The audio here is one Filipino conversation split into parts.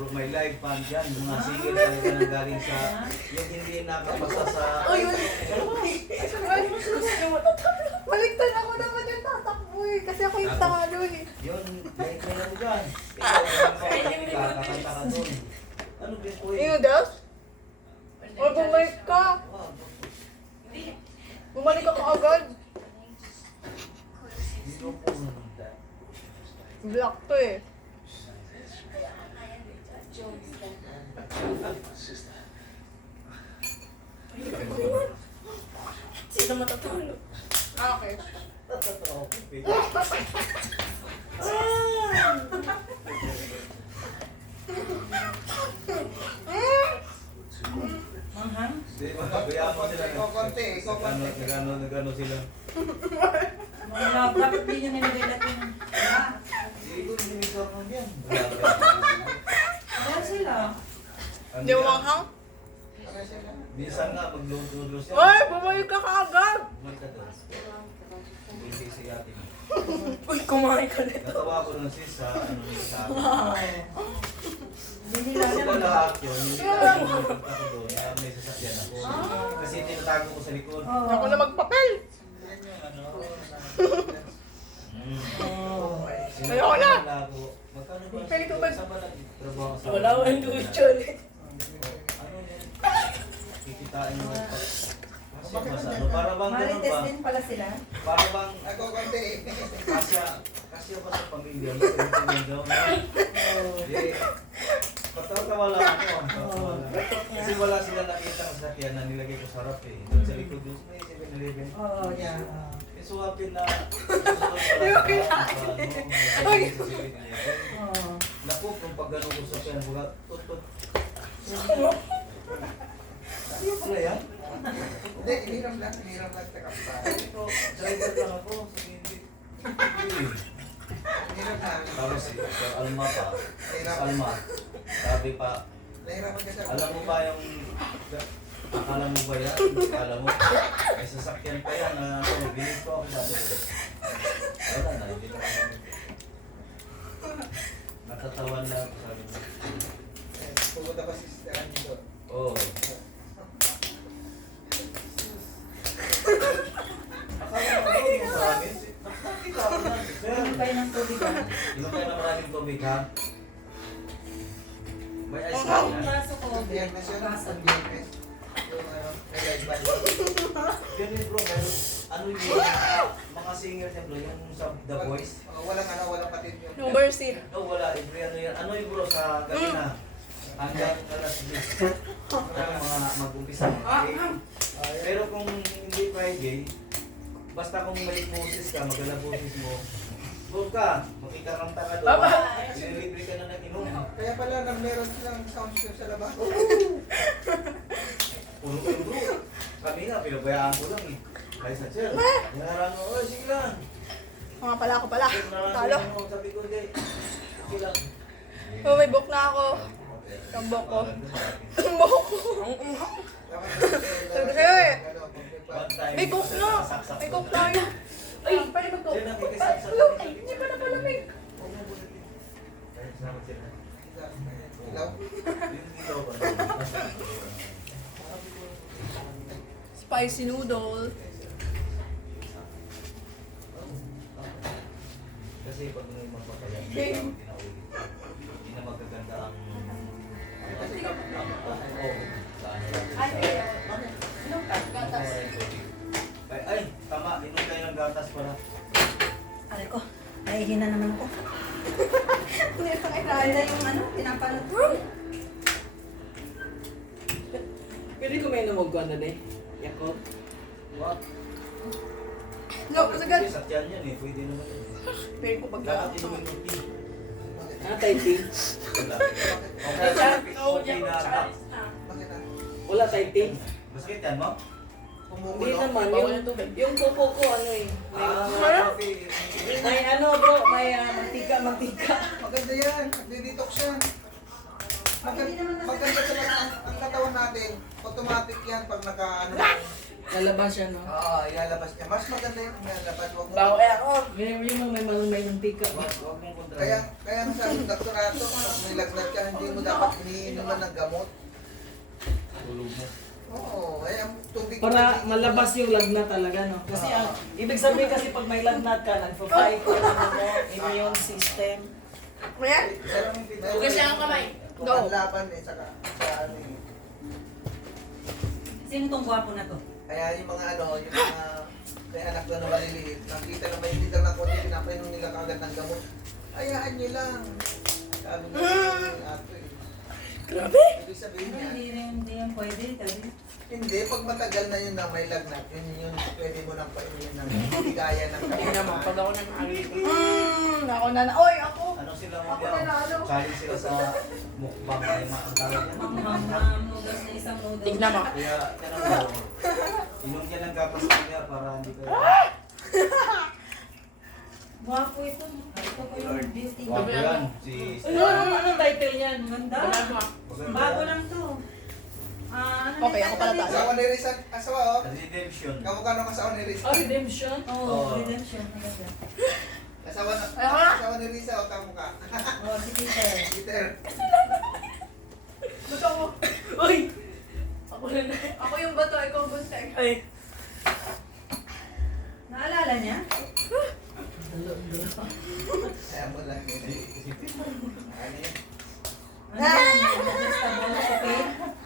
bro, may live fan dyan. Mga singil talaga na galing sa, yung hindi nakapasa sa... Oh, yun. Baliktad ako naman yung tatakbo eh. Kasi ako yung talo eh. Yun, may ano dyan. Ikaw, kakanta ka doon. Ano ba po Iyo, Das? O, bumalik ka. Bumalik ako agad. Dito po naman. Black to eh. Sino matatalo? Okay. Manghang? Di ba, bayaan mo sila. Konti. Nagano sila. Mga love, dapat di nyo nilagay natin. Hindi ko nililigaw ng yan. Ayan sila. Di mo manghang? Minsan nga, magluto-luto siya. Ay, bumalik ka kaagad. Magkado. Hindi si ate. Uy, kumain ka nito. Natawa ko ng sis sa ano niya sa akin. Hindi Kasi nila ba yan. lahat yun, hindi ko pumunta ko doon, kaya may sasakyan ako. Kasi tinatago ko sa likod. Ako na magpapel. Yan yung ano. Ayoko na. Magkano ba? Pwede ko ba- Saan ba nagtrabaho sa... Wala ko yung tuwichon. Ano yan? Kikitain mo. Kasi mas ano, para bang ganun Marites ba? din pala sila. Para bang Ako konti. kasi ako sa pamilya, may ganito daw na. Eh, patatawa lang ako. Patatawa lang. Kasi wala sila nakita ng sasakyan na nilagay ko sa harap eh. Doon sa likod doon, may 7-Eleven. Oo, yeah. Eh, suwapin na susunod pala sa Oo. Naku, kung pag gano'n ko sa sasakyan, buka, tut-tut. Ano pala yan? Hindi, hiniram lang. Takap pa. Ito, driver lang ako. Sige, hindi. Hiniram lang. Tapos sa Alma pa. Sa Alma. Sabi pa, Nahirapan ka sa... alam mo ba yung... Akala mo ba yan? Akala mo? May sasakyan pa yan na ano, bilhin ko ako sabi ko. Wala na, hindi na ako. Natatawan lang ako sabi ko. Pumunta pa si Steran dito. Oo. Akala mo ba yung maraming? Nakakita ako na. Inom kayo ng tubig ah. Inom kayo na maraming tubig ha? May ice Ang cream yan? baso ko. Biyernes yun. Baso. Biyernes. Yung ano, may live band. Ganun bro, meron, ano yung mga singer niya bro, yung sa The Voice? Walang patid yun. Yung Bercy. No, wala, every ano yan. Ano yung bro, sa gabi na? Hanggang alas 10. Ano mga mag-umpisa. Pero kung hindi Friday, basta kung may boses ka, magala boses mo, go ka, makikakanta ka doon, sinilibre ka na ng inom. Kaya pala nang meron silang sound system sa labas. Puro kayo bro. Kami nga, pinabayaan ko lang eh. Kaya sa chair, nararan mo, oh, sige lang. Mga pala ako pala. Talo. Sabi ko, hindi. Sige lang. Oh, may book na ako. Ang book ko. Ang book ko. Sabi sa'yo eh. May cook na. May cook tayo. Ay, pwede mag-cook. Diyan nakikisap-sap. Ay, hindi pa na palamig. Ilaw. Spicy noodle. Kasi pag may mapapaya, hindi na magaganda ang ay, tama, inom kayo ng gatas para. Aray ko. Nahihina naman ako. Hindi na Kaya kailangan. yung ano, tinapanot. Pwede ko may namog ano na eh. Yakult. What? No, kasagad. Sa tiyan yan eh, pwede naman yun. Pwede ko Dapat pagka. inumin ng tea. Ah, typing. Wala. Okay na ka. Bakit ah? Wala typing. Masakit yan mo? Hindi Kumukulo. naman. Yung kuko ko ano eh. Okay. May ano bro, may mantika. Maganda yan. Nagdi-detox yan. Maganda talaga ang katawan natin. Automatic yan pag naka-ano. Lalabas siya no. Ilalabas niya. Mas maganda yung ilalabas. Huwag mo. Bago eh ako. Yung may mantika. Huwag mong Kaya nga sabi ng doktorato, pag may lagnat ka, hindi mo dapat iniinuman ng gamot. Tulog mo. Oo, kaya tubig. Para malabas yung lagnat talaga, no? Kasi ang ibig sabihin kasi pag may lagnat ka, nagpo-fight yung ano mo, immune system. Ayan. Hugas lang ang kamay. Go. Laban eh, saka sa ano eh. Sino tong gwapo na to? Kaya yung mga ano, yung mga may anak na maliliit, nakita na may litang na konti, pinapainom nila kagad ng gamot. Hayaan nyo lang. Sabi nga yung ato eh. Grabe. Ibig sabihin niya, Hindi yan pwede. Kasi hindi, pag matagal na yun na may lagnat, yun pwede mo nang painumin ng hindi kaya ng Tingnan mo, pag ako nang-alit. Ako na na. Oy, ako. Ano sila Ako mga nanalo. challenge sila sa mukbang ay ang tawag niya. Mang noodles na isang noodles. Tignan mo. Kaya tanong mo, inom niya ng gapas niya para hindi ko Gwapo ito. Ito ko yung beauty. Wag yan. Si Ano title niyan? Ganda. Maganda. Bago lang to. Ano Okay, ako pala tayo. Asawa ni Rizal, asawa oh. Redemption. Kamukha nung asawa ni Rizal. Oh, redemption? Oh, redemption. Maganda. Asawa ni Rizal, oh, kamukha. Oh, si Peter. Peter. Gusto ko. Uy! Ako na na. Ako yung bato, ikaw buntag. Ay. Naalala niya? Kaya mo lang yun. Si Peter. Ano yun? Ano yan? Adjustable, okay?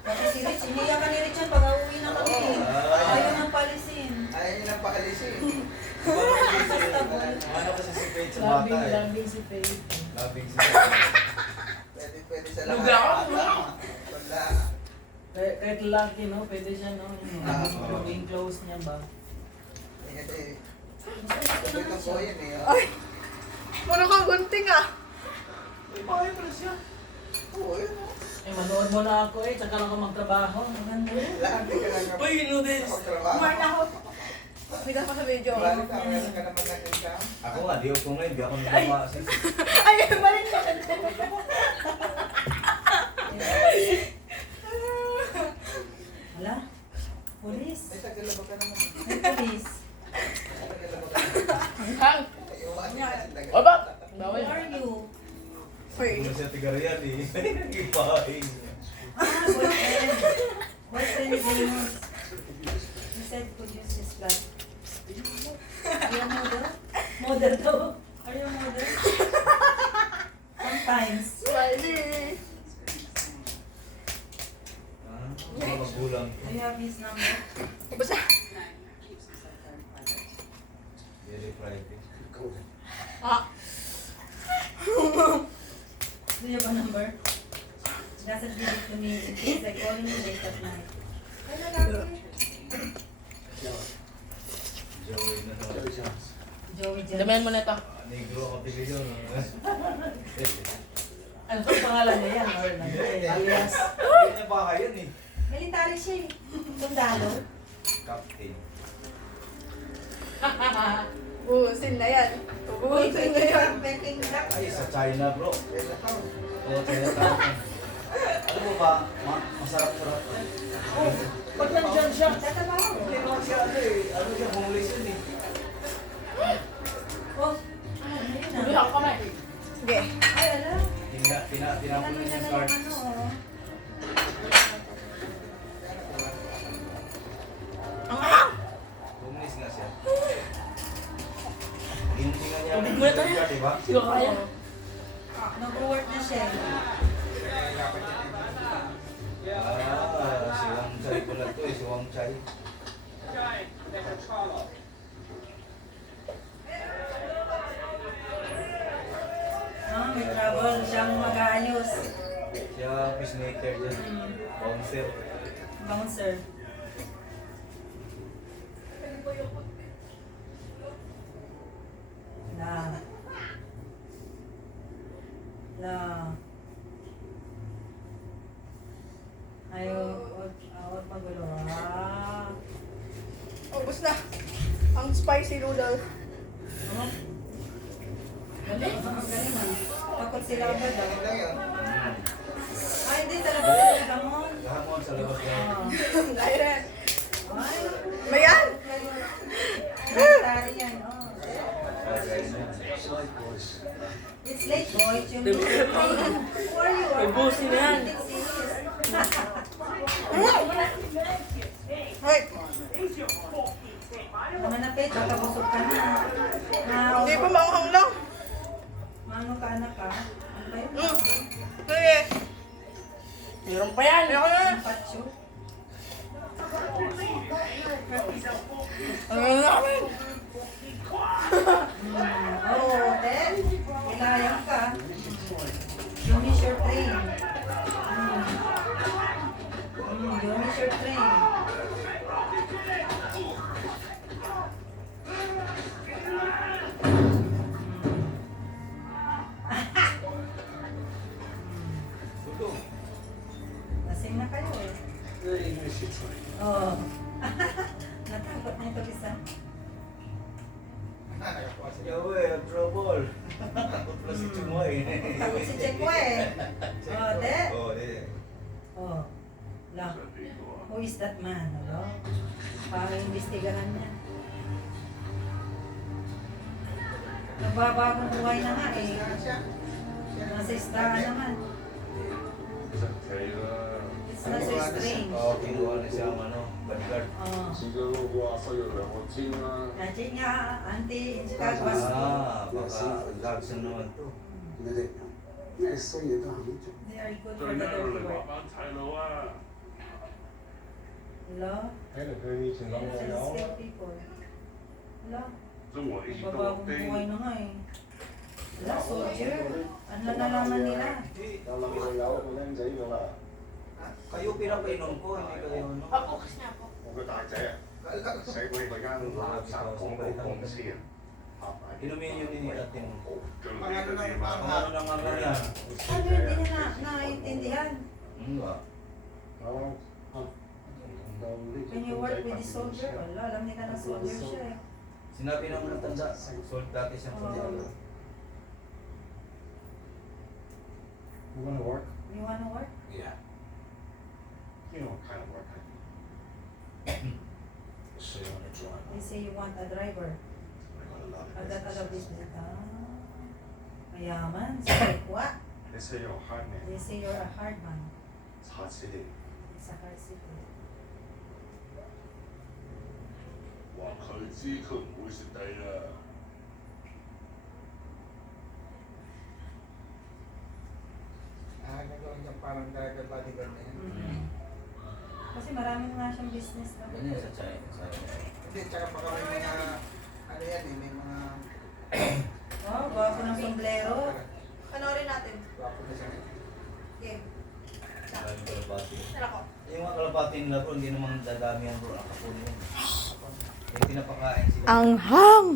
Pati si Rich, iniyak ka ni Rich yan pag uuwi na kami. Ayaw nang palisin. Ayaw niyo lang pakalisin. Ano kasi si Faith sa bata eh. Labing si Faith. Labing si Faith. Pwede sa lahat. Luga ako. Wala. Kahit lucky, no? Pwede siya, no? Yung maging close niya ba? Kasi, Gusto ito naman po siya. yun eh. Ay. Muna kang gunting ah. Ay, bakit pala siya? Oo, yun oh. Eh, manood mo na ako eh. Tsaka lang ako magtrabaho. Maganda. Lahat di ka lang Uy, noodles! trabaho. Kumain ako. May ka sa video. Balik ka, meron ka naman ng income. Ako nga, di ako ngayon. Di ako nagawa. Ay, balik ka. Wala? Police? May tagalaba ka naman. May police. Tagalaba ka naman. Hang. Ayaw, ano yung tagalaba? Aba! Who Bawal. are you? Uy. Ano siya tigariyan eh. Ipahin niya. Boyfriend. Boyfriend is Amos. He said could use his flag. Are you a model? Model to. Are you a model? Sometimes. Smiley. Mga magulang. Do you have his number? Basta. Very Friday. Ah. Do you have a number? Doesn't give it to me in case I call you late at night. Ay, lalaki. Joey na naman. Joey Jones. Damihan mo na ito. Negro ako tigil yun. Ano ang pangalan niya yan? Or alias? Hindi niya baka yun eh. Military siya eh. Sundalo. Captain. Buhusin na yan. Buhusin na yan. Peking duck. Ay, sa China bro. Oo, China tayo. Alam mo ba, masarap-sarap. Oh, pag nandyan siya. Tatabaho. Hindi naman siya ano eh. Ano siya, homeless yun eh. Oh, ano yun Hindi ah? ako kamay. Sige. Ay, ala. Tinapunan Ano niya na yung lang card. ano oh. Homeless nga siya. Hindi nga niya. Tubig muna tayo. Diba? Hindi ko kaya. Nag-work na siya. Siwang chay pala to eh. Siwang chay. Ah, may trouble siyang mag-ayos. Siya peacemaker dyan. Bouncer. Bouncer. La. La. Ayaw, awat magulo. Ah. Ubus na. Ang spicy noodle. Galing, ang galing ah. Takot sila agad ah. Lang yun. Ay, hindi talaga sila gamon. Kahamon sa labas yan. Ah. Direct. Ay, Mayan. military yan. Oh. Kaya na. It's late, boy. It's your Mr. Train. Who are you? Ubusin na yan. Hoy, Naman na, Pet. Kakabusog ka na. hindi pa maanghang lang. Mano ka, anak ka? Ano ba yun? Sige. Meron pa yan. Ayoko na. Pacho. Ano na namin? Oh, Ted. Ilayang ka. You miss your train. You miss your train. Tulog. Lasing na kayo eh. Oh. Natakot na ito isa. Ikaw eh, have trouble. Takot pala si Chumoy. Takot si Checo eh. Oh, Ted. Oh, eh. Oh. La. Who is that man? Hello? Para imbestigahan niya. Nagbabagong buhay na nga eh. Nasa istahan naman. It's nasa string. Oh, kinuha na siya ang ano, bodyguard. Oh. 지금 와서 연락했지만 Kasi nga, auntie, in Chicago was Ah, baka drugs na naman to. 근데 애써 얘도 안 했죠. they are good for the dirty work. Hello? Sensitive people. Hello? Nagbabagong buhay na nga eh. Hello, soldier. Ano na nalaman nila? Hindi. 有諗過有個僆仔㗎啦， Kayo pinapainom ko, hindi kayo ano. Papukas niya ako. 我個大仔啊，死鬼佢間垃圾廣告公司啊，拍埋 Inumin yun ni atin. 叫你嗰啲嘛， Ang ano ng mga yan. Ano hindi nila naintindihan? Ba? When you work with the soldier, wala, alam nila na soldier siya eh. Sinabi ng matanda, sold dati siyang sundalo. You wanna work? You wanna work? Yeah. You know what kind of work I do. So you wanna drive? They say you want a driver. I got a lot of Agad business. business. Ah, mayaman. Say, what? They say you're a hard man. They say you're a hard man. It's hard city. It's a hard city. 話佢知佢唔會蝕底啦。 Ah, nagawin niya parang driver bodyguard na yan. Kasi marami nga siyang business na. Ganyan sa China. Hindi, tsaka baka may mga, ano yan eh, may mga, Oh, gwapo ng sombrero. Panoorin natin. wapo na siya. Game. Maraming kalapati. Tara ko. Yung mga kalapati nila bro, hindi naman dadami yan bro. Ang kapuli yan. Yung pinapakain sila. Anghang!